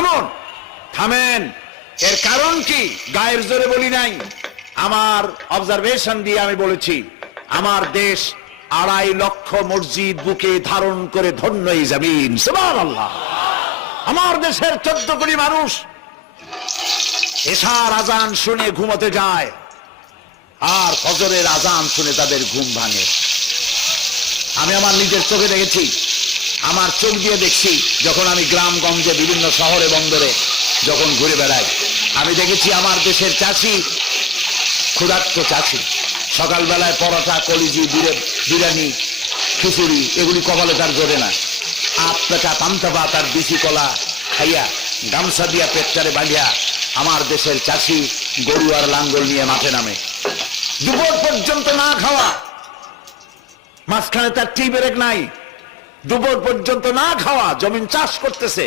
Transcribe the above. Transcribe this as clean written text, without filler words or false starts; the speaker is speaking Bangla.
থামুন, থামেন। এর কারণ কি গায়ের জোরে বলি নাই, আমার অবজারভেশন দিয়ে আমি বলেছি। আমার দেশ 2.5 লক্ষ মসজিদ বুকে ধারণ করে ধন্য এই জমিন, সুবহানাল্লাহ। আমার দেশের 14 কোটি মানুষ এশার আজান শুনে ঘুমোতে যায়, আর ফজরের আজান শুনে তাদের ঘুম ভাঙে। আমি আমার নিজের চোখে দেখেছি, আমার চোখ দিয়ে দেখছি। যখন আমি গ্রামগঞ্জে বিভিন্ন শহরে বন্দরে যখন ঘুরে বেড়াই, আমি দেখেছি আমার দেশের চাষি, ক্ষুধার্ত চাষি, সকালবেলায় পরোটা, কলিজি, বিরিয়ানি, খিচুড়ি এগুলি কপালে তার জোরে না। আপনাকা পান্তা ভাত আর বিচি কলা খাইয়া গামছা দিয়া পেটটারে বাঁধিয়া আমার দেশের চাষি গরু আর লাঙ্গল নিয়ে মাঠে নামে। দুপুর পর্যন্ত না খাওয়া, মাঝখানে তার টি ব্রেক নাই। দুপুর পর্যন্ত না খাওয়া, জমিন চাষ করতেছে।